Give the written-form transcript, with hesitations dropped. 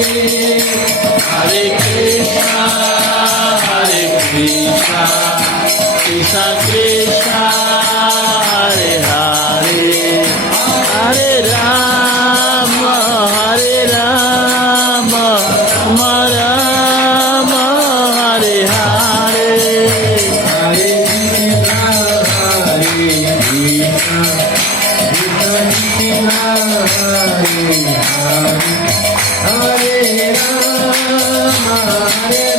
Hare Krishna, Hare Krishna, Krishna Krishna, Hare Hare, Hare Rama, Hare Rama, Rama Rama, Hare Hare, Hare Krishna, Hare Krishna, Krishna Krishna, Hare Hare, Hare Rama, Hare